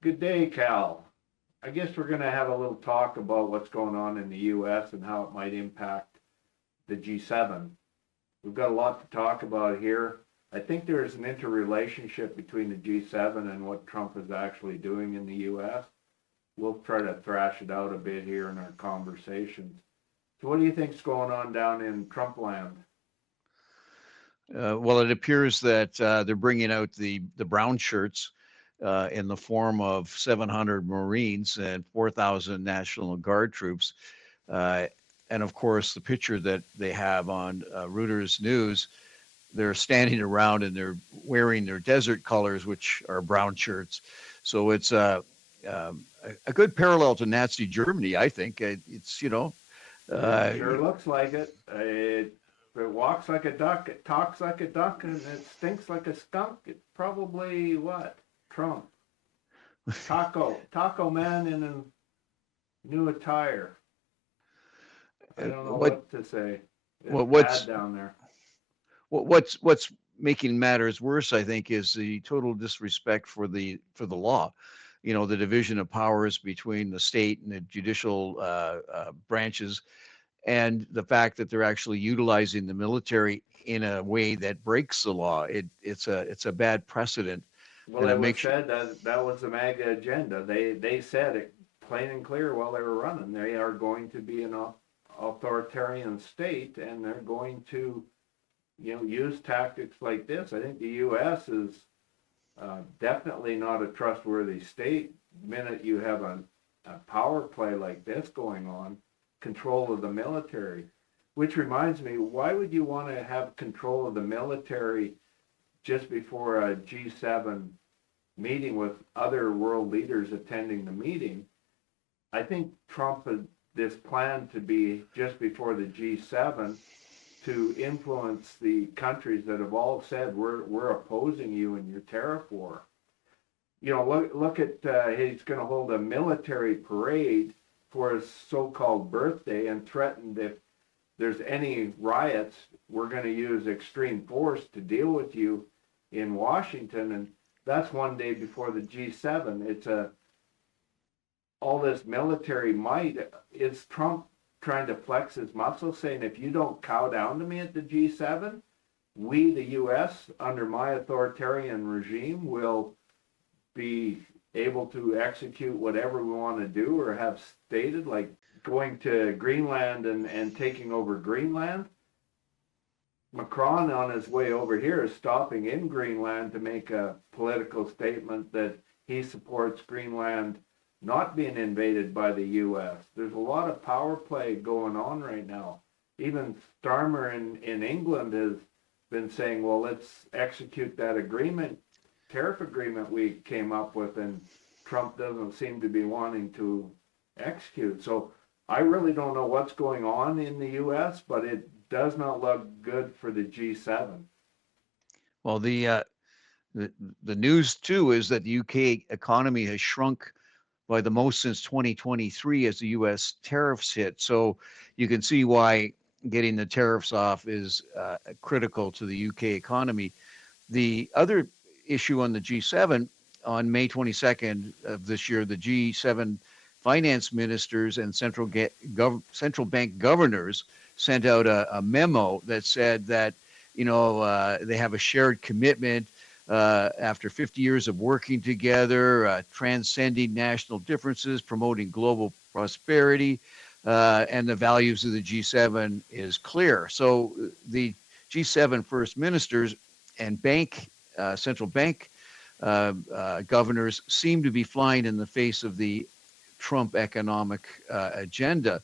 Good day, Cal. I guess we're going to have a little talk about what's going on in the U.S. and how it might impact the G7. We've got a lot to talk about here. I think there's an interrelationship between the G7 and what Trump is actually doing in the U.S. We'll try to thrash it out a bit here in our conversations. So, what do you think's going on down in Trump land? Well, it appears that they're bringing out the brown shirts in the form of 700 Marines and 4,000 National Guard troops. Uh, and of course, the picture that they have on Reuters News, they're standing around and they're wearing their desert colors, which are brown shirts. So it's a good parallel to Nazi Germany, I think. It's, It uh, sure looks like it. If it walks like a duck, it talks like a duck, and it stinks like a skunk, it's probably what? Trump. Taco man in a new attire. I don't know what what to say. It's what bad what's down there. what's making matters worse, I think, is the total disrespect for the law. The division of powers between the state and the judicial branches, and the fact that they're actually utilizing the military in a way that breaks the law. It's a bad precedent, Well, and it it was makes said that that was the MAGA agenda. They said it plain and clear while they were running. They are going to be an authoritarian state, and they're going to use tactics like this. I think the U.S. is definitely not a trustworthy state. The minute you have a power play like this going on, control of the military, which reminds me, why would you want to have control of the military just before a G7 meeting with other world leaders attending the meeting? I think Trump had this plan to be just before the G7 to influence the countries that have all said we're opposing you in your tariff war. Look at he's going to hold a military parade for his so-called birthday and threatened if there's any riots, we're going to use extreme force to deal with you in Washington. And that's one day before the G7. It's all this military might. Is Trump trying to flex his muscles, saying if you don't cow down to me at the G7, we, the U.S., under my authoritarian regime, will be able to execute whatever we want to do or have stated, like going to Greenland and taking over Greenland. Macron, on his way over here, is stopping in Greenland to make a political statement that he supports Greenland not being invaded by the U.S. There's a lot of power play going on right now. Even Starmer in England has been saying, well, let's execute that tariff agreement we came up with, and Trump doesn't seem to be wanting to execute. So I really don't know what's going on in the U.S., but it does not look good for the G7. well the the news too is that the UK economy has shrunk by the most since 2023 as the U.S. tariffs hit. So you can see why getting the tariffs off is critical to the UK economy. The other issue on the G7, on May 22nd of this year, the G7 finance ministers and central bank governors sent out a memo that said that they have a shared commitment after 50 years of working together, transcending national differences, promoting global prosperity, and the values of the G7 is clear. So the G7 first ministers and central bank governors seem to be flying in the face of the Trump economic agenda.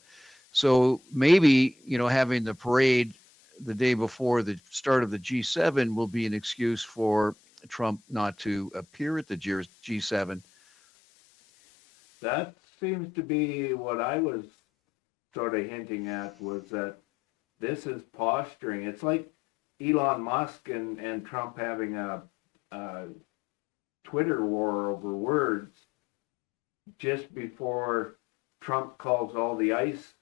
So maybe, having the parade the day before the start of the G7 will be an excuse for Trump not to appear at the G7. That seems to be what I was sort of hinting at, was that this is posturing. It's like Elon Musk and Trump having a Twitter war over words just before Trump calls all the ICE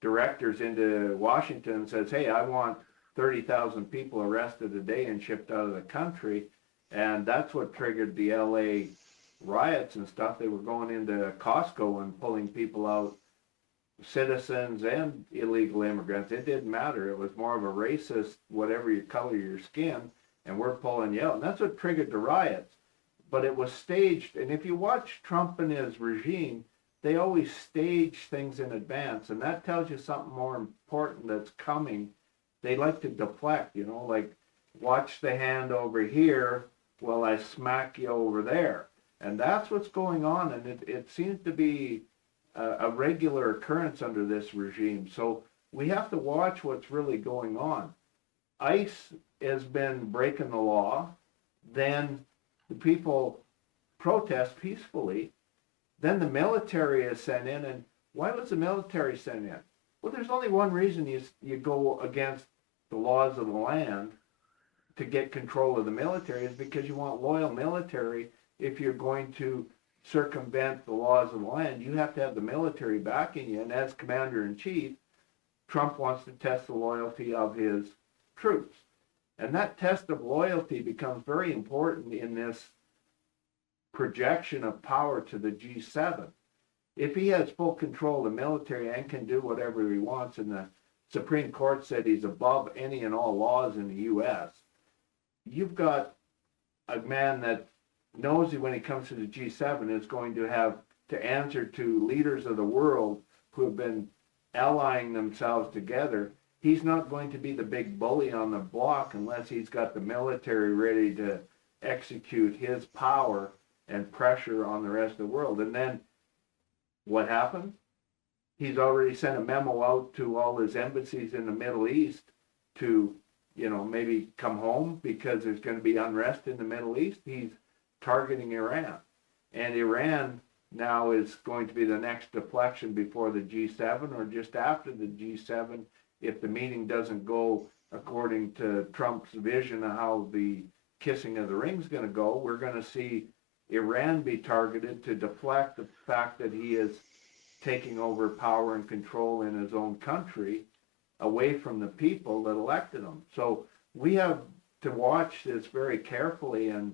directors into Washington and says, hey, I want 30,000 people arrested a day and shipped out of the country. And that's what triggered the LA riots and stuff, they were going into Costco and pulling people out, citizens and illegal immigrants. It didn't matter. It was more of a racist, whatever your color your skin, and we're pulling you out. And that's what triggered the riots. But it was staged. And if you watch Trump and his regime, they always stage things in advance. And that tells you something more important that's coming. They like to deflect, like watch the hand over here while I smack you over there. And that's what's going on. And it seems to be a regular occurrence under this regime. So we have to watch what's really going on. ICE has been breaking the law. Then the people protest peacefully. Then the military is sent in. And why was the military sent in? Well, there's only one reason you go against the laws of the land to get control of the military, is because you want loyal military. If you're going to circumvent the laws of the land, you have to have the military backing you. And as commander-in-chief, Trump wants to test the loyalty of his troops. And that test of loyalty becomes very important in this projection of power to the G7. If he has full control of the military and can do whatever he wants, and the Supreme Court said he's above any and all laws in the U.S., you've got a man that knows that when he comes to the G7 is going to have to answer to leaders of the world who have been allying themselves together. He's not going to be the big bully on the block unless he's got the military ready to execute his power and pressure on the rest of the world. And then what happened? He's already sent a memo out to all his embassies in the Middle East to, maybe come home because there's going to be unrest in the Middle East. He's targeting Iran. And Iran now is going to be the next deflection before the G7 or just after the G7 if the meeting doesn't go according to Trump's vision of how the kissing of the ring is going to go. We're going to see Iran be targeted to deflect the fact that he is taking over power and control in his own country away from the people that elected him. So we have to watch this very carefully, and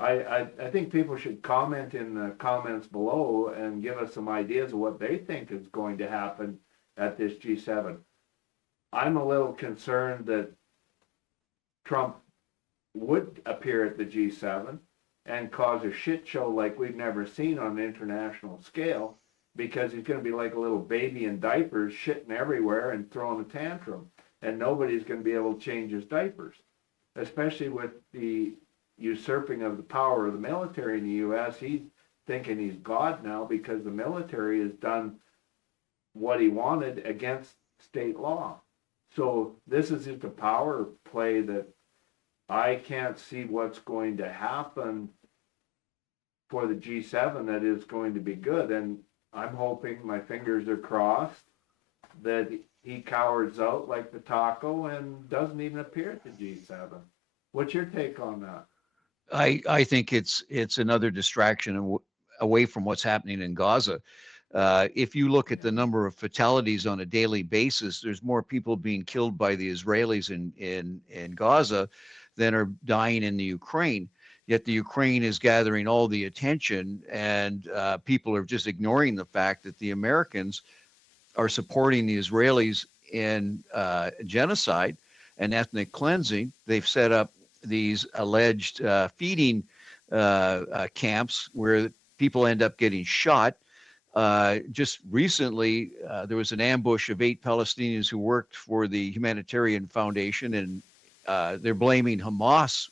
I think people should comment in the comments below and give us some ideas of what they think is going to happen at this G7. I'm a little concerned that Trump would appear at the G7 and cause a shit show like we've never seen on an international scale, because he's going to be like a little baby in diapers, shitting everywhere and throwing a tantrum, and nobody's going to be able to change his diapers, especially with the usurping of the power of the military in the U.S. He's thinking he's God now because the military has done what he wanted against state law. So this is just a power play that I can't see what's going to happen for the G7 that is going to be good. And I'm hoping, my fingers are crossed, that he cowers out like the taco and doesn't even appear at the G7. What's your take on that? I think it's another distraction away from what's happening in Gaza. If you look at the number of fatalities on a daily basis, there's more people being killed by the Israelis in Gaza than are dying in the Ukraine. Yet the Ukraine is gathering all the attention, and people are just ignoring the fact that the Americans are supporting the Israelis in genocide and ethnic cleansing. They've set up these alleged feeding camps where people end up getting shot. Just recently, there was an ambush of 8 Palestinians who worked for the Humanitarian Foundation, and they're blaming Hamas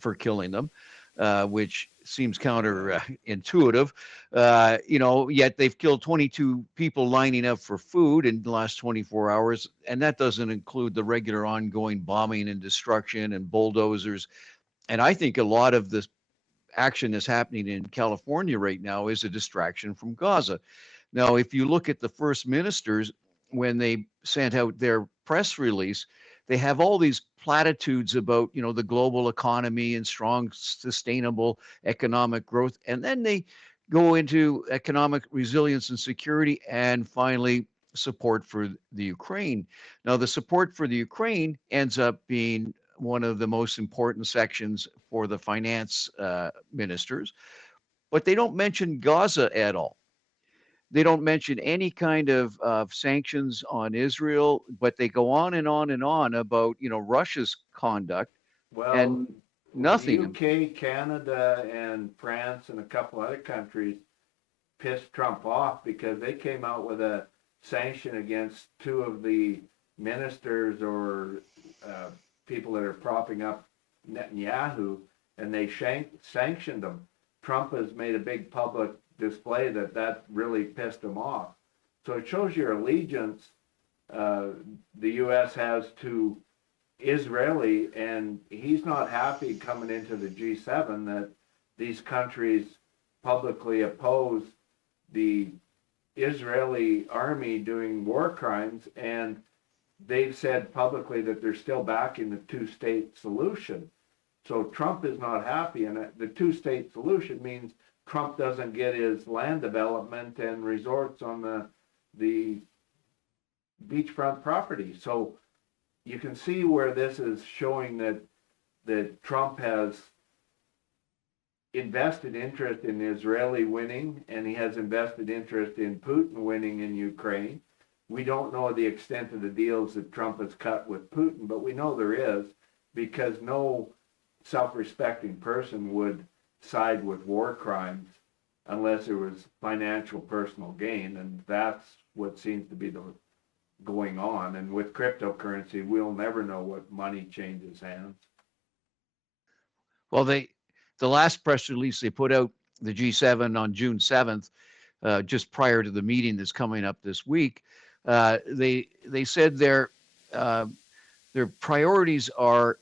for killing them, which seems counterintuitive. Yet they've killed 22 people lining up for food in the last 24 hours, and that doesn't include the regular ongoing bombing and destruction and bulldozers. And I think a lot of this action that's happening in California right now is a distraction from Gaza. Now, if you look at the first ministers, when they sent out their press release, they have all these platitudes about, the global economy and strong, sustainable economic growth. And then they go into economic resilience and security, and finally support for the Ukraine. Now, the support for the Ukraine ends up being one of the most important sections for the finance ministers. but they don't mention Gaza at all. They don't mention any kind of sanctions on Israel, but they go on and on and on about, Russia's conduct Well, and the nothing. UK, Canada, and France, and a couple other countries pissed Trump off because they came out with a sanction against two of the ministers or people that are propping up Netanyahu, and they sanctioned them. Trump has made a big public display that really pissed him off. So it shows your allegiance the U.S. has to Israeli, and he's not happy coming into the G7 that these countries publicly oppose the Israeli army doing war crimes, and they've said publicly that they're still backing the two-state solution. So Trump is not happy, and the two-state solution means Trump doesn't get his land development and resorts on the beachfront property. So you can see where this is showing that Trump has invested interest in Israeli winning, and he has invested interest in Putin winning in Ukraine. We don't know the extent of the deals that Trump has cut with Putin, but we know there is, because no self-respecting person would side with war crimes unless there was financial personal gain, and that's what seems to be going on. And with cryptocurrency, we'll never know what money changes hands. Well, the last press release they put out, the G7 on June 7th, just prior to the meeting that's coming up this week, they said their priorities are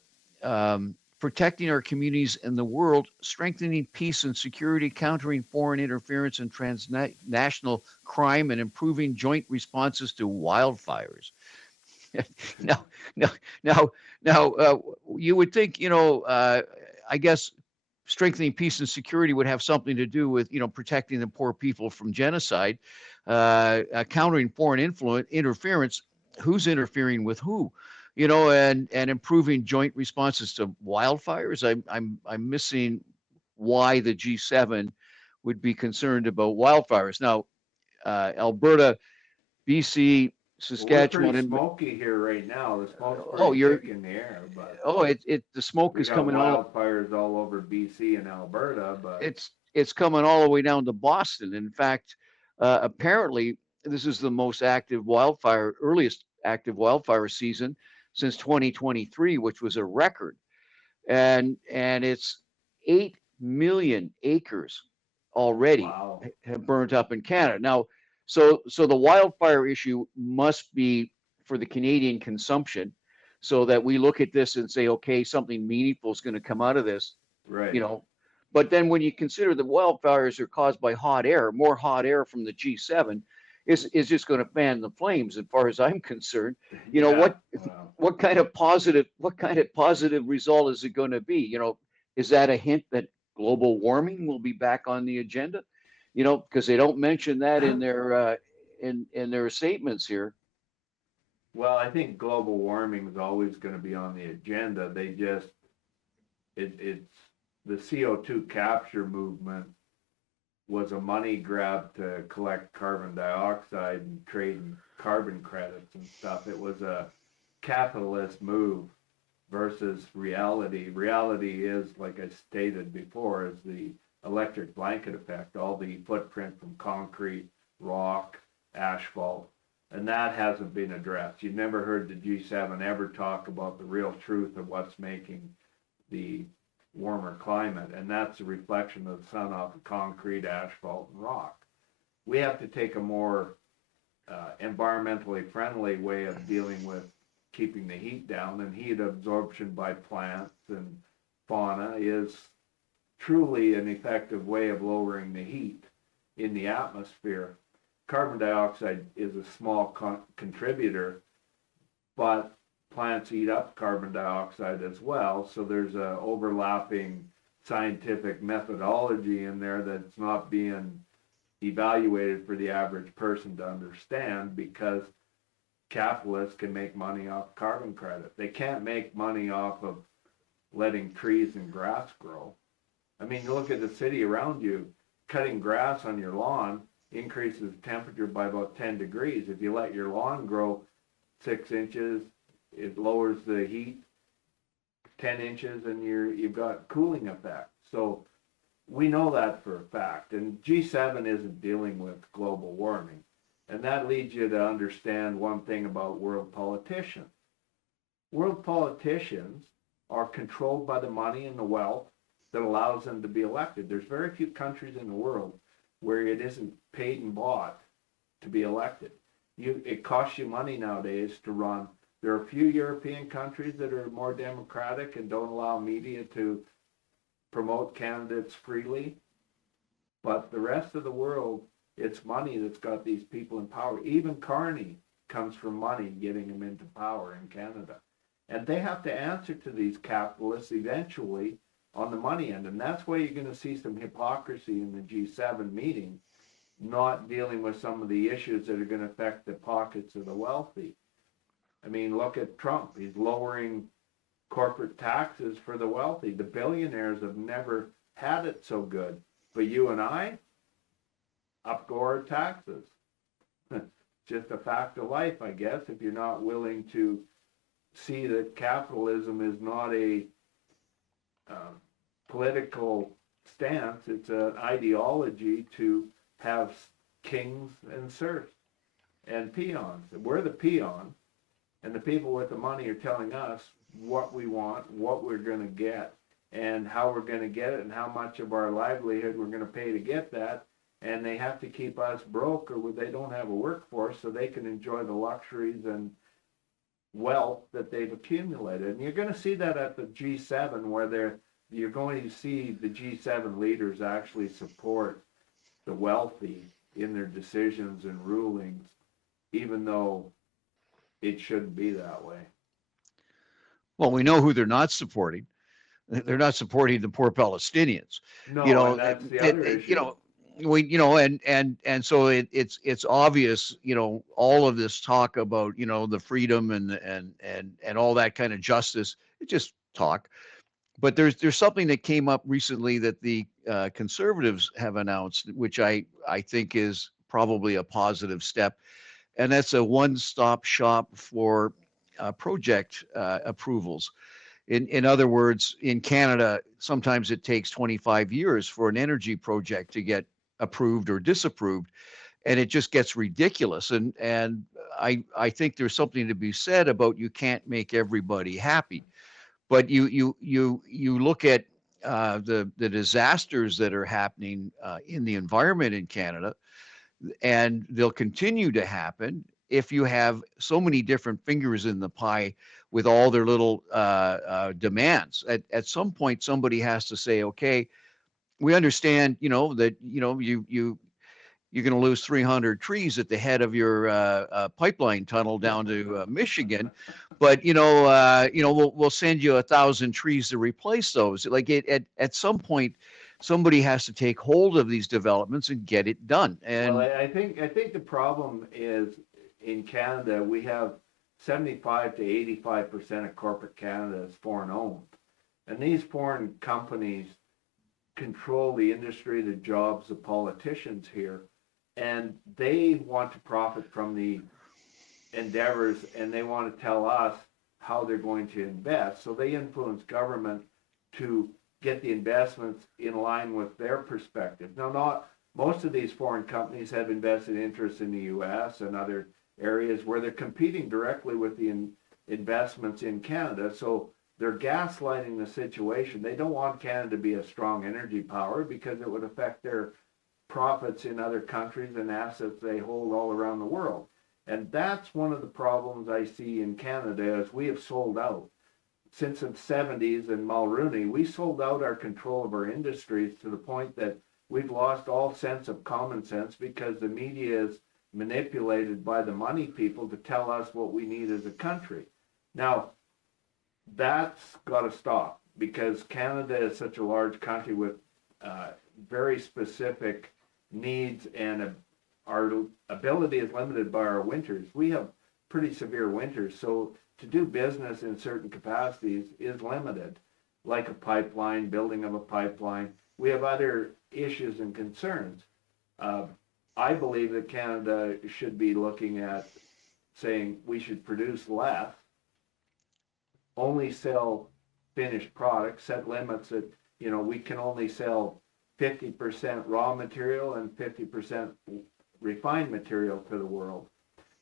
protecting our communities and the world, strengthening peace and security, countering foreign interference and transnational crime, and improving joint responses to wildfires. now, you would think, I guess strengthening peace and security would have something to do with, protecting the poor people from genocide, countering foreign interference. Who's interfering with who? And improving joint responses to wildfires. I'm missing why the G7 would be concerned about wildfires. Now, Alberta, BC, Saskatchewan, we're pretty smoky here right now. The smoke's pretty thick in the air, but the smoke is coming wildfires all over BC and Alberta, but it's coming all the way down to Boston. In fact, apparently this is the most earliest active wildfire season since 2023, which was a record, and it's 8 million acres already have burnt up in Canada. Now, so the wildfire issue must be for the Canadian consumption, so that we look at this and say, okay, something meaningful is going to come out of this, right? But then when you consider the wildfires are caused by hot air, more hot air from the G7 is just going to fan the flames, as far as I'm concerned. What kind of positive result is it going to be? Is that a hint that global warming will be back on the agenda? Because they don't mention that in their statements here. Well, I think global warming is always going to be on the agenda. It's the CO2 capture movement was a money grab to collect carbon dioxide and trade in carbon credits and stuff. It was a capitalist move versus reality. Reality is, like I stated before, is the electric blanket effect, all the footprint from concrete, rock, asphalt, and that hasn't been addressed. You've never heard the G7 ever talk about the real truth of what's making the warmer climate, and that's a reflection of the sun off of concrete, asphalt, and rock. We have to take a more environmentally friendly way of dealing with keeping the heat down, and heat absorption by plants and fauna is truly an effective way of lowering the heat in the atmosphere. Carbon dioxide is a small contributor, but plants eat up carbon dioxide as well, so there's a overlapping scientific methodology in there that's not being evaluated for the average person to understand, because capitalists can make money off carbon credit. They can't make money off of letting trees and grass grow. I mean, you look at the city around you, cutting grass on your lawn increases the temperature by about 10 degrees. If you let your lawn grow 6 inches, it lowers the heat 10 inches and you've got cooling effect. So we know that for a fact. And G7 isn't dealing with global warming. And that leads you to understand one thing about world politicians. World politicians are controlled by the money and the wealth that allows them to be elected. There's very few countries in the world where it isn't paid and bought to be elected. It costs you money nowadays to run. There are a few European countries that are more democratic and don't allow media to promote candidates freely. But the rest of the world, it's money that's got these people in power. Even Carney comes from money getting him into power in Canada. And they have to answer to these capitalists eventually on the money end. And that's why you're going to see some hypocrisy in the G7 meeting, not dealing with some of the issues that are going to affect the pockets of the wealthy. I mean, look at Trump. He's lowering corporate taxes for the wealthy. The billionaires have never had it so good. But you and I, up go our taxes. Just a fact of life, I guess, if you're not willing to see that capitalism is not a political stance, it's an ideology to have kings and serfs and peons. We're the peon, and the people with the money are telling us what we want, what we're going to get, and how we're going to get it, and how much of our livelihood we're going to pay to get that. And they have to keep us broke, or they don't have a workforce, so they can enjoy the luxuries and wealth that they've accumulated. And you're going to see that at the G7, where you're going to see the G7 leaders actually support the wealthy in their decisions and rulings, even though it shouldn't be that way. Well, we know who they're not supporting. They're not supporting the poor Palestinians. No, You know, and that's the other issue. And so it's obvious, all of this talk about, the freedom and all that kind of justice, it's just talk. But there's something that came up recently that the conservatives have announced, which I think is probably a positive step, and that's a one-stop shop for project approvals. In other words, in Canada, sometimes it takes 25 years for an energy project to get approved or disapproved, and it just gets ridiculous. And I think there's something to be said about you can't make everybody happy, but you look at the disasters that are happening in the environment in Canada, and they'll continue to happen if you have so many different fingers in the pie with all their little demands. At some point, somebody has to say, okay, we understand, that, you're going to lose 300 trees at the head of your pipeline tunnel down to Michigan, but we'll send you 1,000 trees to replace those. Like at some point, somebody has to take hold of these developments and get it done. And well, I think the problem is in Canada we have 75 to 85% of corporate Canada is foreign owned, and these foreign companies control the industry, the jobs, the politicians here, and they want to profit from the endeavors, and they want to tell us how they're going to invest. So they influence government to get the investments in line with their perspective. Now, not most of these foreign companies have invested interests in the U.S. and other areas where they're competing directly with the investments in Canada. So they're gaslighting the situation. They don't want Canada to be a strong energy power because it would affect their profits in other countries and assets they hold all around the world. And that's one of the problems I see in Canada, is we have sold out. Since the 70s and Mulroney, we sold out our control of our industries to the point that we've lost all sense of common sense because the media is manipulated by the money people to tell us what we need as a country. Now, that's got to stop, because Canada is such a large country with very specific needs, and our ability is limited by our winters. We have pretty severe winters, so to do business in certain capacities is limited, like a pipeline, building of a pipeline. we have other issues and concerns. I believe that Canada should be looking at saying we should produce less, only sell finished products, set limits that, we can only sell 50% raw material and 50% refined material to the world.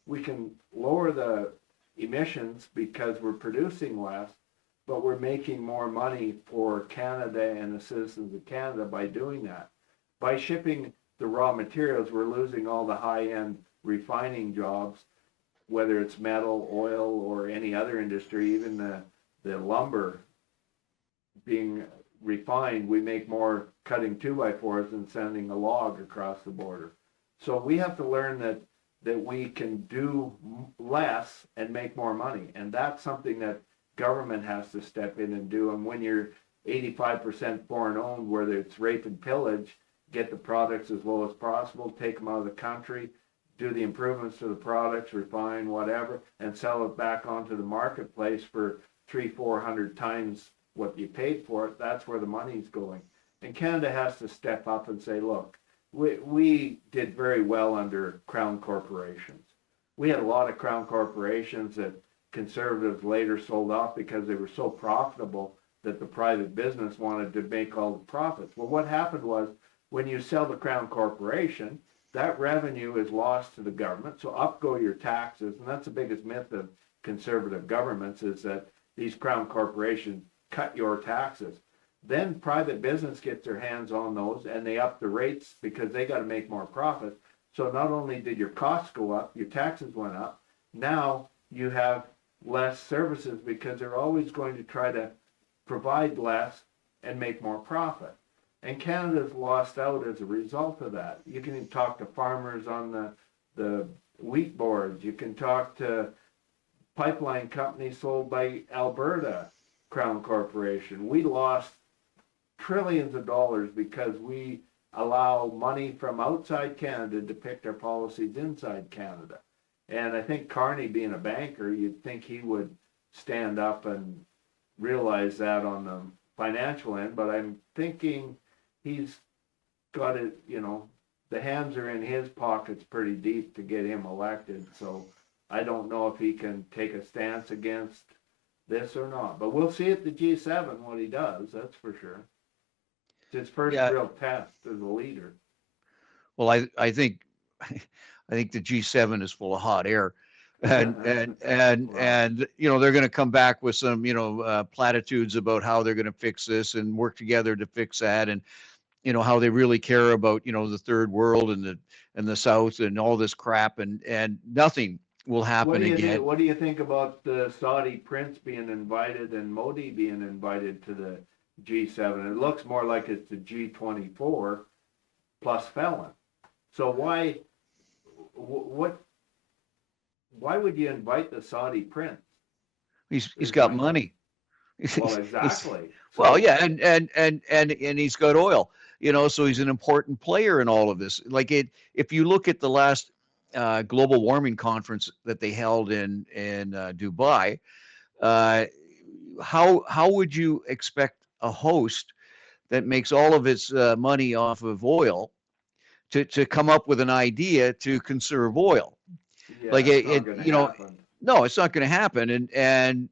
We can lower the emissions because we're producing less, but we're making more money for Canada and the citizens of Canada by doing that. By shipping the raw materials, we're losing all the high-end refining jobs, whether it's metal, oil, or any other industry, even the lumber being refined, we make more cutting 2x4s than sending a log across the border. So we have to learn that we can do less and make more money. And that's something that government has to step in and do. And when you're 85% foreign owned, whether it's rape and pillage, get the products as low as possible, take them out of the country, do the improvements to the products, refine whatever, and sell it back onto the marketplace for 300-400 times what you paid for it. That's where the money's going. And Canada has to step up and say, look, we did very well under crown corporations. We had a lot of crown corporations that conservatives later sold off because they were so profitable that the private business wanted to make all the profits. Well, what happened was when you sell the crown corporation, that revenue is lost to the government. So up go your taxes. And that's the biggest myth of conservative governments, is that these crown corporations cut your taxes. Then private business gets their hands on those and they up the rates because they got to make more profit. So not only did your costs go up, your taxes went up. Now you have less services because they're always going to try to provide less and make more profit. And Canada's lost out as a result of that. You can talk to farmers on the wheat boards. You can talk to pipeline companies sold by Alberta Crown Corporation. We lost trillions of dollars because we allow money from outside Canada to depict our policies inside Canada. And I think Carney, being a banker, you'd think he would stand up and realize that on the financial end, but I'm thinking he's got it, the hands are in his pockets pretty deep to get him elected. So I don't know if he can take a stance against this or not, but we'll see at the G7 what he does. That's for sure. It's his first real test as a leader. Well, I think the G7 is full of hot air, and they're going to come back with some platitudes about how they're going to fix this and work together to fix that, and how they really care about the third world and the South and all this crap, and nothing will happen again. What do you think about the Saudi prince being invited and Modi being invited to the G7? It looks more like it's the G24 plus felon. So why would you invite the Saudi prince? He's got money. Well, exactly. Well, yeah, and he's got oil, so he's an important player in all of this. Like if you look at the last global warming conference that they held in Dubai, how would you expect a host that makes all of its money off of oil to come up with an idea to conserve oil? Yeah, like happen. No, it's not going to happen. And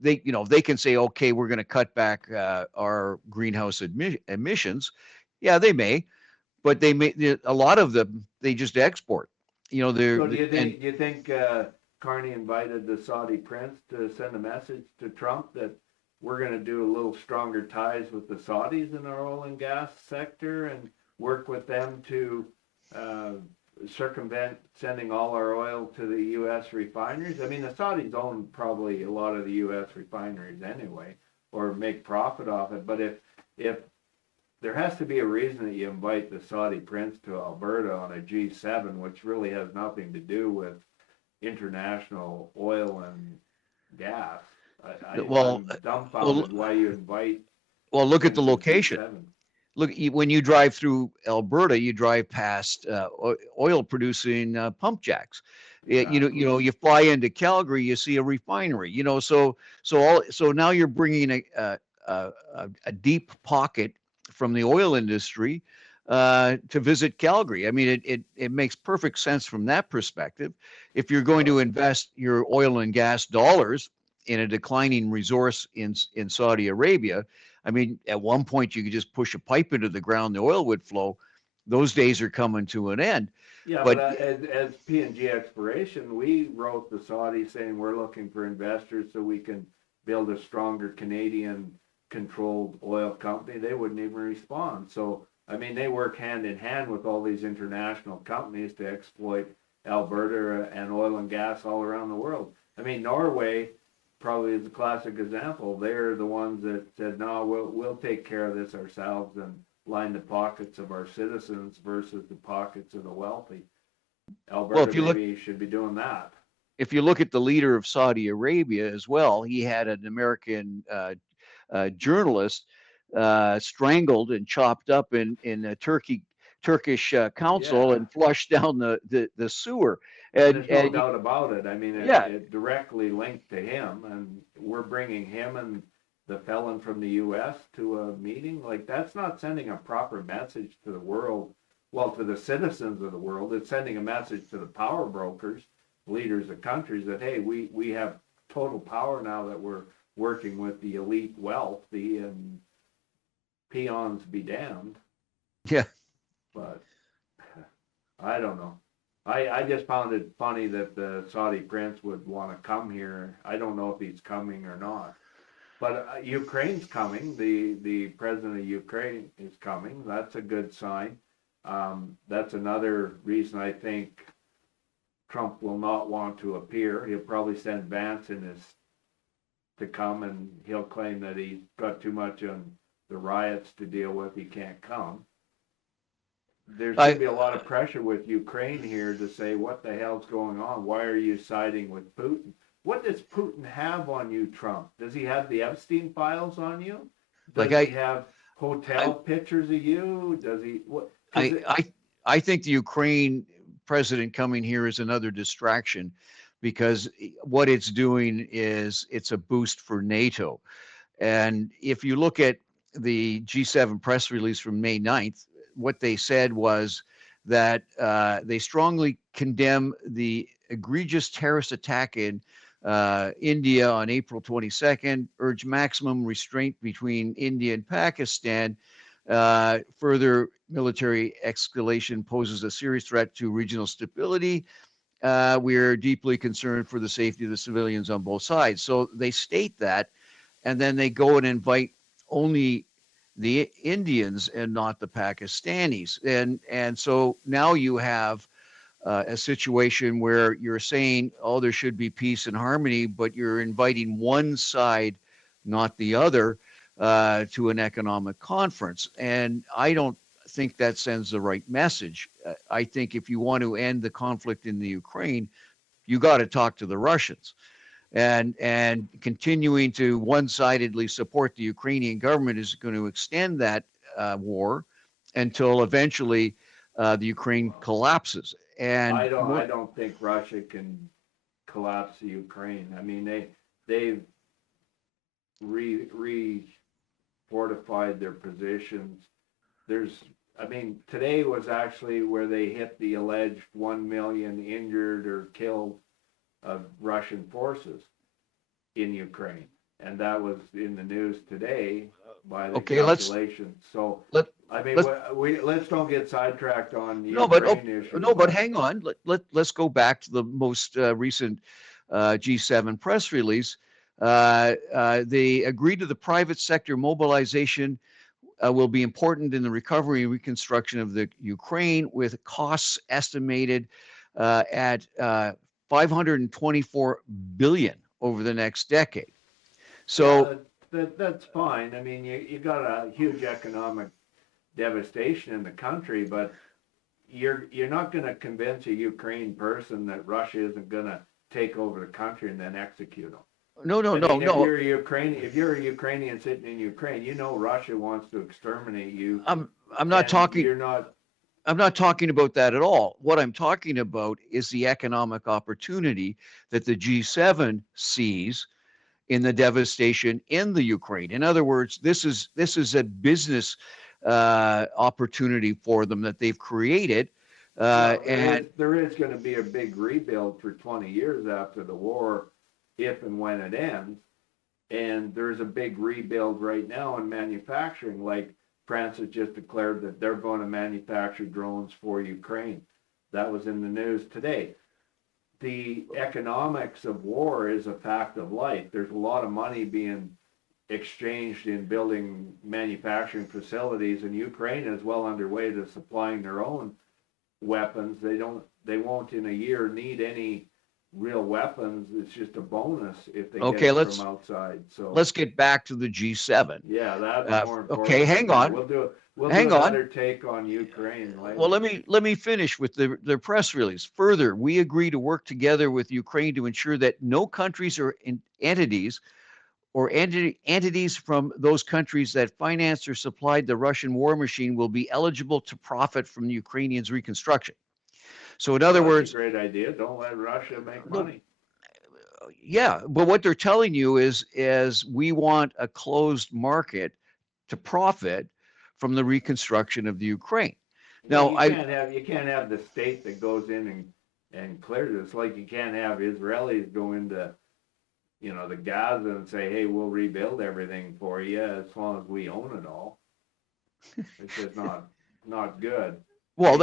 they, they can say, okay, we're going to cut back our greenhouse emissions. Yeah, they may, but they may, a lot of them, they just export. So do you think Carney invited the Saudi prince to send a message to Trump that we're going to do a little stronger ties with the Saudis in our oil and gas sector and work with them to circumvent sending all our oil to the U.S. refineries? I mean, the Saudis own probably a lot of the U.S. refineries anyway, or make profit off it. But if there has to be a reason that you invite the Saudi prince to Alberta on a G7, which really has nothing to do with international oil and gas. I'm dumbfounded why you invite. Well, look at the location. G7. Look, when you drive through Alberta, you drive past oil-producing pump jacks. Exactly. You fly into Calgary, you see a refinery. So now you're bringing a deep pocket from the oil industry to visit Calgary. I mean, it makes perfect sense from that perspective. If you're going to invest your oil and gas dollars in a declining resource in Saudi Arabia, I mean, at one point you could just push a pipe into the ground, the oil would flow. Those days are coming to an end. Yeah, But but as P&G Exploration, we wrote the Saudis saying we're looking for investors so we can build a stronger Canadian controlled oil company. They wouldn't even respond. So, I mean, they work hand in hand with all these international companies to exploit Alberta and oil and gas all around the world. I mean, Norway probably is a classic example. They're the ones that said, no, we'll take care of this ourselves and line the pockets of our citizens versus the pockets of the wealthy. Alberta well, if you look, maybe should be doing that. if you look at the leader of Saudi Arabia as well, he had an American journalist strangled and chopped up in a Turkish council Yeah, and flushed down the sewer. and there's no And doubt about it. I mean, yeah, it directly linked to him, and we're bringing him and the felon from the U.S. to a meeting. Like, that's not sending a proper message to the world, well, to the citizens of the world. It's sending a message to the power brokers, leaders of countries, that, hey, we have total power now that we're working with the elite wealthy, and peons be damned. yeah. But I don't know. I just found it funny that the Saudi prince would want to come here. I don't know if he's coming or not. But Ukraine's coming. The president of Ukraine is coming. That's a good sign. That's another reason I think Trump will not want to appear. He'll probably send Vance to come, and he'll claim that he's got too much on the riots to deal with. He can't come. There's going to be a lot of pressure with Ukraine here to say, what the hell's going on? Why are you siding with Putin? What does Putin have on you, Trump? Does he have the Epstein files on you? Does he have hotel pictures of you? Does he? What? I think the Ukraine president coming here is another distraction, because what it's doing is it's a boost for NATO. And if you look at the G7 press release from May 9th, what they said was that they strongly condemn the egregious terrorist attack in India on April 22nd, urge maximum restraint between India and Pakistan. Further military escalation poses a serious threat to regional stability. We are deeply concerned for the safety of the civilians on both sides. So they state that, and then they go and invite only the Indians and not the Pakistanis. And so now you have a situation where you're saying, oh, there should be peace and harmony, but you're inviting one side, not the other, to an economic conference. And I don't think that sends the right message. I think if you want to end the conflict in the Ukraine, you got to talk to the Russians. And continuing to one-sidedly support the Ukrainian government is going to extend that war until eventually the Ukraine collapses. And I don't think Russia can collapse the Ukraine. I mean, they've fortified their positions. I mean, today was actually where they hit the alleged 1 million injured or killed of Russian forces in Ukraine, and that was in the news today by the calculations. So I mean, let's don't get sidetracked on the Ukraine issue. No, but hang on. Let's go back to the most recent G7 press release. They agreed to the private sector mobilization will be important in the recovery and reconstruction of the Ukraine, with costs estimated at 524 billion over the next decade. So that's fine. I mean, you got a huge economic devastation in the country, but you're not going to convince a Ukraine person that Russia isn't going to take over the country and then execute them. No. If you're a Ukrainian sitting in Ukraine, you know Russia wants to exterminate you. I'm not talking. You're not. I'm not talking about that at all. What I'm talking about is the economic opportunity that the G7 sees in the devastation in the Ukraine. In other words, this is a business opportunity for them that they've created. Well, And there is going to be a big rebuild for 20 years after the war, if and when it ends. And there's a big rebuild right now in manufacturing. Like France has just declared that they're going to manufacture drones for Ukraine. That was in the news today. The economics of war is a fact of life. There's a lot of money being exchanged in building manufacturing facilities, and Ukraine is well underway to supplying their own weapons. They won't in a year need any real weapons. It's just a bonus if they okay, get it from outside. So let's get back to the G7. yeah, that's more important. Okay, hang on. We'll hang do on. another take on Ukraine later. Well, let me finish with the press release. Further, we agree to work together with Ukraine to ensure that no countries or entities entities from those countries that financed or supplied the Russian war machine will be eligible to profit from the Ukrainians' reconstruction. So in other words, that's a great idea. Don't let Russia make money. Yeah, but what they're telling you is we want a closed market to profit from the reconstruction of the Ukraine. Now, well, you can't have the state that goes in and clears it. It's like you can't have Israelis go into the Gaza and say, hey, we'll rebuild everything for you as long as we own it all. It's just not good. Well,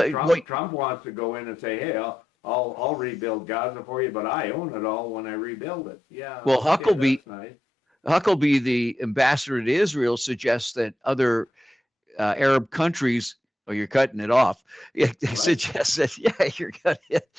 Trump wants to go in and say, hey, I'll rebuild Gaza for you, but I own it all when I rebuild it. Yeah. Well, okay, nice. Huckabee, the ambassador to Israel, suggests that other Arab countries. Oh, you're cutting it off. Suggests that you're cutting it.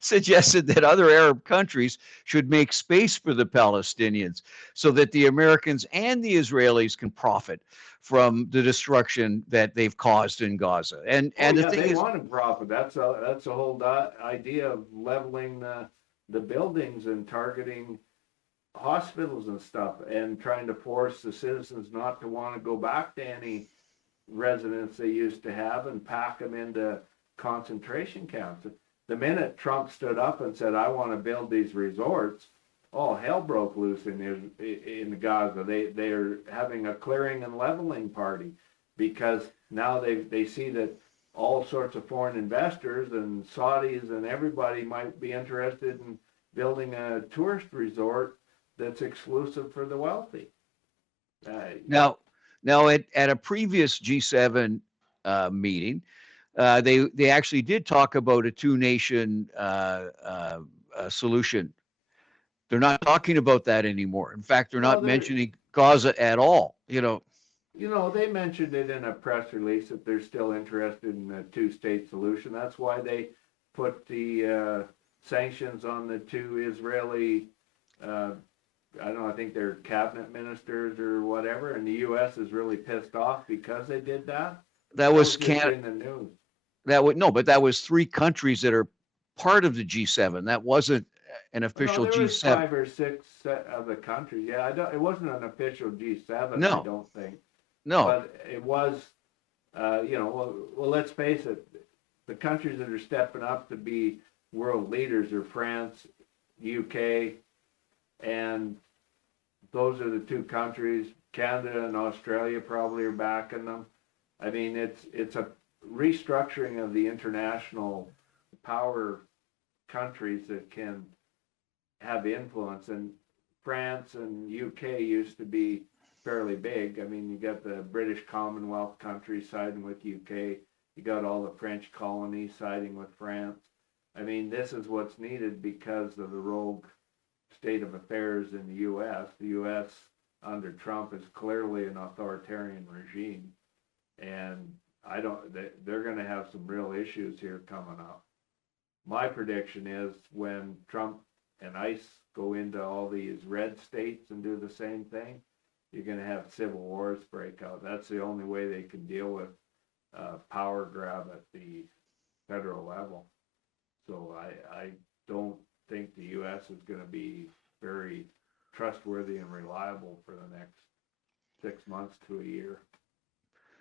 Suggested that other Arab countries should make space for the Palestinians so that the Americans and the Israelis can profit from the destruction that they've caused in Gaza. And the thing they is, want to profit. That's the whole idea of leveling the buildings and targeting hospitals and stuff, and trying to force the citizens not to want to go back to any residence they used to have and pack them into concentration camps. The minute Trump stood up and said, I want to build these resorts, all hell broke loose in Gaza. They're having a clearing and leveling party because now they see that all sorts of foreign investors and Saudis and everybody might be interested in building a tourist resort that's exclusive for the wealthy. Now at a previous G7 meeting, they actually did talk about a two-nation solution. They're not talking about that anymore. In fact, they're not mentioning Gaza at all. They mentioned it in a press release that they're still interested in a two-state solution. That's why they put the sanctions on the two Israeli I think they're cabinet ministers or whatever, and the U.S. is really pissed off because they did that. That was in the news. But that was three countries that are part of the G7. That wasn't an official G7. G7. 5 or 6 of the countries. Yeah, it wasn't an official G7. No. I don't think. No. But it was. Well, let's face it. The countries that are stepping up to be world leaders are France, UK, and those are the two countries. Canada and Australia probably are backing them. I mean, it's a restructuring of the international power countries that can have influence. And France and UK used to be fairly big. I mean, you got the British Commonwealth countries siding with UK. You got all the French colonies siding with France. I mean, this is what's needed because of the rogue state of affairs in the U.S. The U.S. under Trump is clearly an authoritarian regime, and they're going to have some real issues here coming up. My prediction is when Trump and ICE go into all these red states and do the same thing, you're going to have civil wars break out. That's the only way they can deal with power grab at the federal level. So I don't think the U.S. is going to be very trustworthy and reliable for the next 6 months to a year.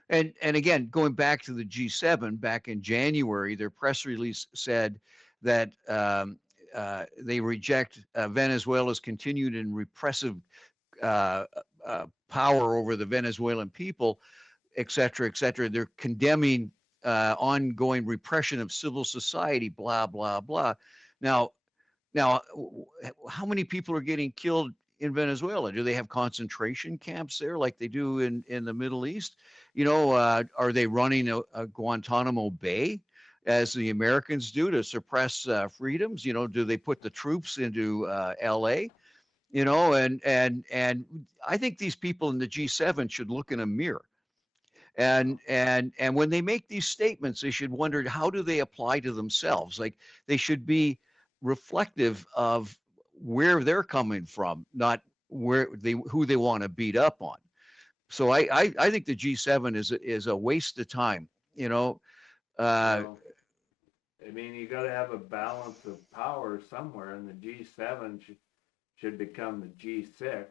And again, going back to the G7, back in January, their press release said that they reject Venezuela's continued and repressive power over the Venezuelan people, et cetera, et cetera. They're condemning ongoing repression of civil society, blah, blah, blah. Now, now, how many people are getting killed in Venezuela? Do they have concentration camps there like they do in the Middle East? Are they running a Guantanamo Bay as the Americans do to suppress freedoms? Do they put the troops into LA? And I think these people in the G7 should look in a mirror. And when they make these statements, they should wonder, how do they apply to themselves? Like, they should be reflective of where they're coming from, not who they want to beat up on. So I think the G7 is a waste of time. Well, I mean, you got to have a balance of power somewhere, and the G7 should become the G6,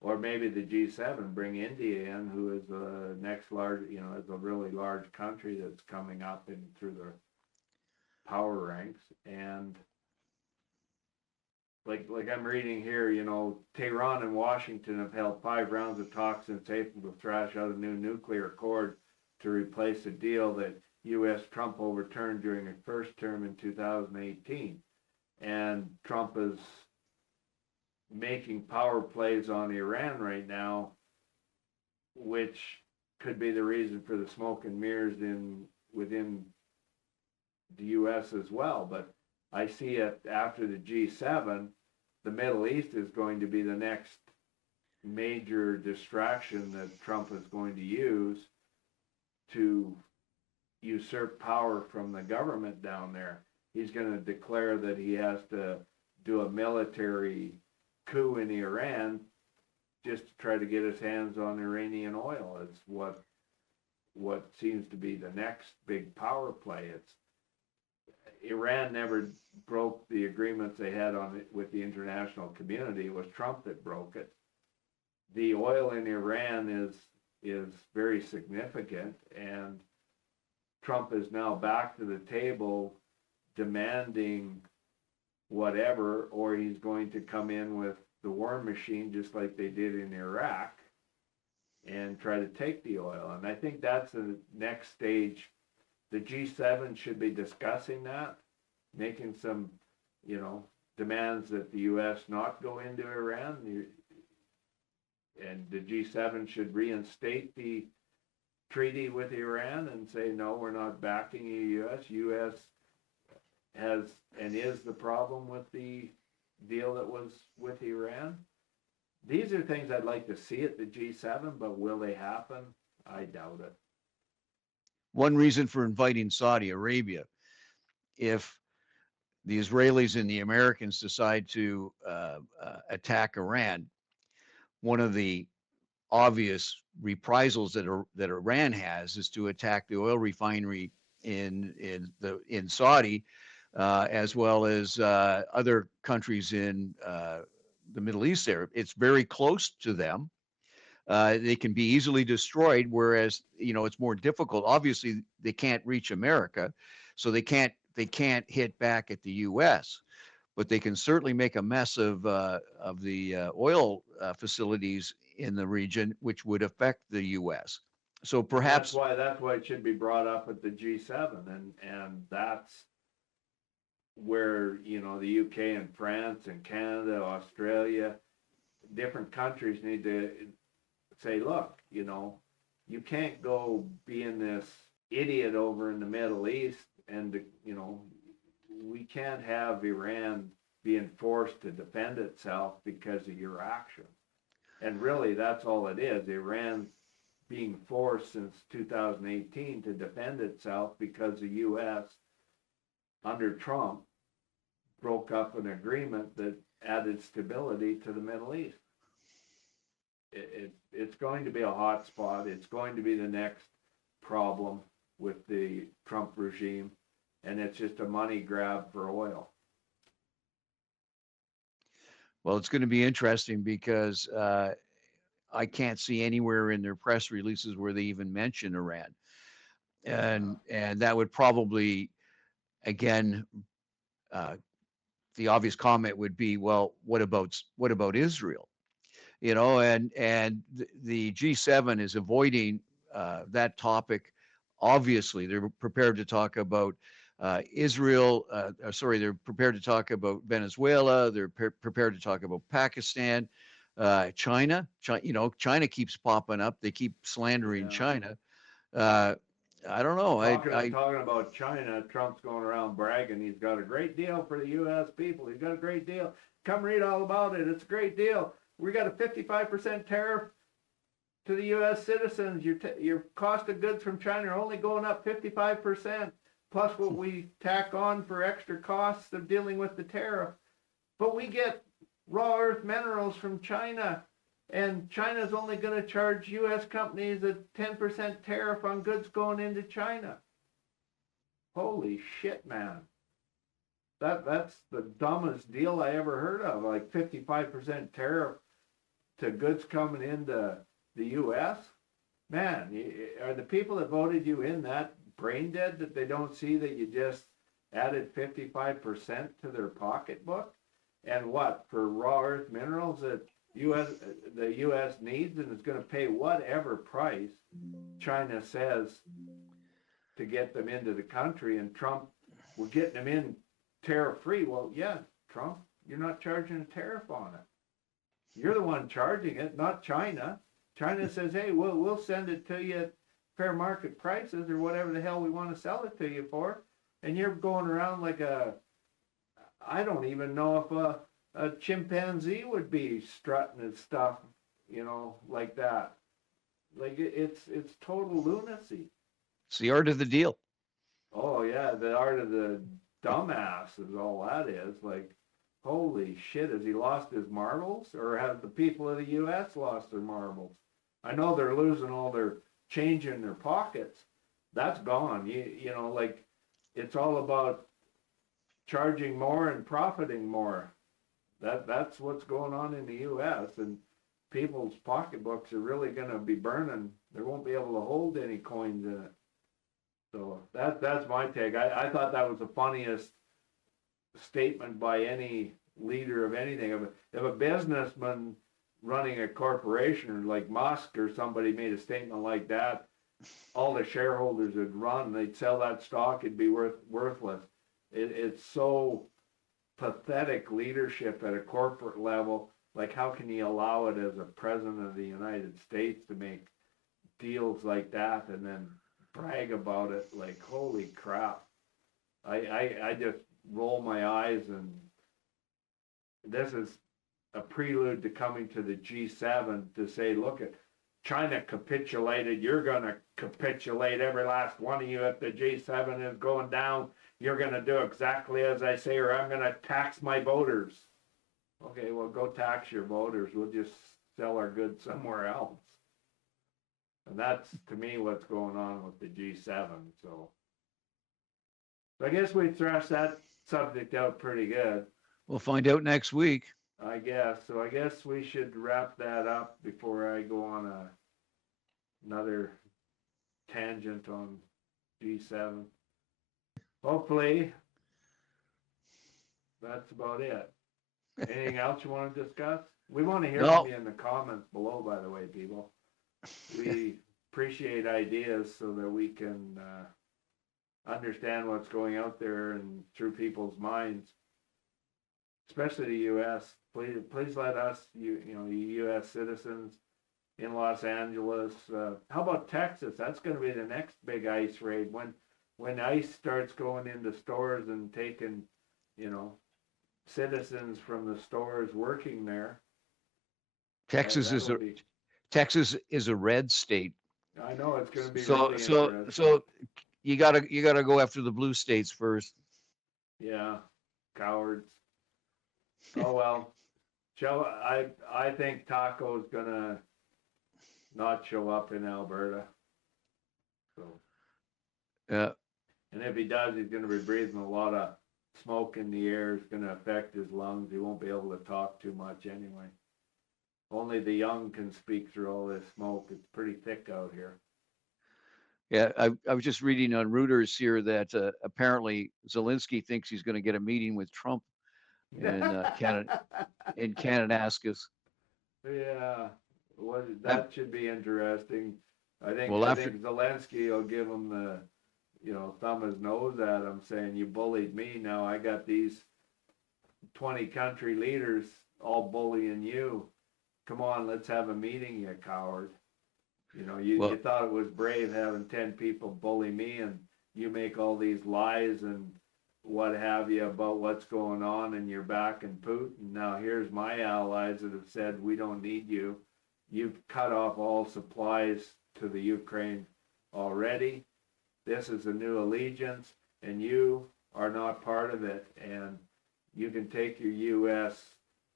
or maybe the G7 bring India in, who is the next large, is a really large country that's coming up in through the power ranks. And like I'm reading here, Tehran and Washington have held 5 rounds of talks since April to thrash out a new nuclear accord to replace a deal that U.S. Trump overturned during his first term in 2018. And Trump is making power plays on Iran right now, which could be the reason for the smoke and mirrors within the U.S. as well. But I see it after the G7, the Middle East is going to be the next major distraction that Trump is going to use to usurp power from the government down there. He's going to declare that he has to do a military coup in Iran just to try to get his hands on Iranian oil. It's what seems to be the next big power play. It's Iran never broke the agreements they had with the international community. It was Trump that broke it. The oil in Iran is very significant, and Trump is now back to the table demanding whatever, or he's going to come in with the war machine just like they did in Iraq and try to take the oil. And I think that's the next stage. The G7 should be discussing that, making some, demands that the U.S. not go into Iran. And the G7 should reinstate the treaty with Iran and say, no, we're not backing the U.S. U.S. has and is the problem with the deal that was with Iran. These are things I'd like to see at the G7, but will they happen? I doubt it. One reason for inviting Saudi Arabia, if the Israelis and the Americans decide to attack Iran, one of the obvious reprisals that Iran has is to attack the oil refinery in Saudi, as well as other countries in the Middle East. There, it's very close to them. They can be easily destroyed, whereas it's more difficult. Obviously, they can't reach America, so they can't hit back at the U.S. But they can certainly make a mess of the oil facilities in the region, which would affect the U.S. So perhaps that's why it should be brought up at the G7, and that's where the UK and France and Canada, Australia, different countries need to say, look, you can't go being this idiot over in the Middle East, and we can't have Iran being forced to defend itself because of your actions. And really, that's all it is. Iran's being forced since 2018 to defend itself because the U.S., under Trump, broke up an agreement that added stability to the Middle East. It's going to be a hot spot. It's going to be the next problem with the Trump regime, and it's just a money grab for oil. Well, it's going to be interesting because I can't see anywhere in their press releases where they even mention Iran, and that would probably, again, the obvious comment would be, well, what about Israel? the G7 is avoiding that topic. Obviously, they're prepared to talk about Israel. They're prepared to talk about Venezuela. They're prepared to talk about Pakistan, China. China keeps popping up. They keep slandering China. I don't know. Talking about China, Trump's going around bragging he's got a great deal for the U.S. people. He's got a great deal. Come read all about it. It's a great deal. We got a 55% tariff to the U.S. citizens. Your cost of goods from China are only going up 55%, plus what we tack on for extra costs of dealing with the tariff. But we get raw earth minerals from China, and China's only going to charge U.S. companies a 10% tariff on goods going into China. Holy shit, man. That's the dumbest deal I ever heard of, like 55% tariff to goods coming into the U.S. Man, are the people that voted you in that brain dead that they don't see that you just added 55% to their pocketbook? And what, for raw earth minerals that the U.S. needs and is going to pay whatever price China says to get them into the country, and Trump, we're getting them in tariff-free. Well, yeah, Trump, you're not charging a tariff on it. You're the one charging it, not China. China says, hey, we'll send it to you at fair market prices or whatever the hell we want to sell it to you for. And you're going around like I don't even know if a chimpanzee would be strutting and stuff, like that. Like it's total lunacy. It's the art of the deal. Oh yeah, the art of the dumbass is all that is. Like, holy shit, has he lost his marbles, or have the people of the U.S. lost their marbles? I know they're losing all their change in their pockets. That's gone. Like, it's all about charging more and profiting more. That's what's going on in the U.S. and people's pocketbooks are really going to be burning. They won't be able to hold any coins in it. So that's my take. I thought that was the funniest statement by any leader of anything. If a businessman running a corporation like Musk or somebody made a statement like that, all the shareholders would run. They'd sell that stock. It'd be worthless. It's so pathetic leadership at a corporate level. Like, how can you allow it as a president of the United States to make deals like that and then brag about it? Like, holy crap. I just roll my eyes, and this is a prelude to coming to the G7 to say, look, at China capitulated, you're going to capitulate, every last one of you. If the G7 is going down, you're going to do exactly as I say, or I'm going to tax my voters. Okay, well, go tax your voters. We'll just sell our goods somewhere else. And that's, to me, what's going on with the G7. So I guess we thrashed that subject out pretty good. We'll find out next week. I guess. So I guess we should wrap that up before I go on another tangent on G7. Hopefully, that's about it. Anything else you want to discuss? We want to hear from you in the comments below, by the way, people. We appreciate ideas so that we can understand what's going out there and through people's minds, especially the U.S. Please let us, U.S. citizens in Los Angeles. How about Texas? That's going to be the next big ICE raid. When ICE starts going into stores and taking, citizens from the stores working there. Texas is a red state. I know it's going to be so you gotta go after the blue states first. Yeah, cowards. Oh well. I think Taco's gonna not show up in Alberta. So. Yeah. And if he does, he's gonna be breathing a lot of smoke in the air. It's gonna affect his lungs. He won't be able to talk too much anyway. Only the young can speak through all this smoke. It's pretty thick out here. Yeah, I was just reading on Reuters here that apparently Zelensky thinks he's going to get a meeting with Trump in Kananaskis. Yeah, that should be interesting. Well, I after think Zelensky will give him the, thumb his nose at him, saying, "You bullied me. Now I got these 20 country leaders all bullying you. Come on, let's have a meeting, you coward. You well, thought it was brave having 10 people bully me, and you make all these lies and what have you about what's going on, and you're backing Putin. Now here's my allies that have said we don't need you. You've cut off all supplies to the Ukraine already. This is a new allegiance, and you are not part of it. And you can take your U.S.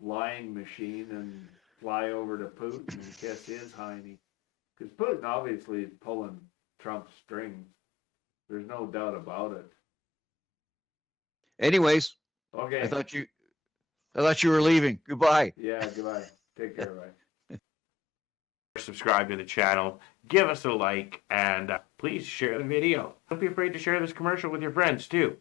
lying machine and fly over to Putin and kiss his hiney." Because Putin obviously is pulling Trump's strings. There's no doubt about it. anyways, Okay. I thought you were leaving. Goodbye. Yeah, goodbye. Take care, bye. Subscribe to the channel, give us a like, and please share the video. Don't be afraid to share this commercial with your friends too.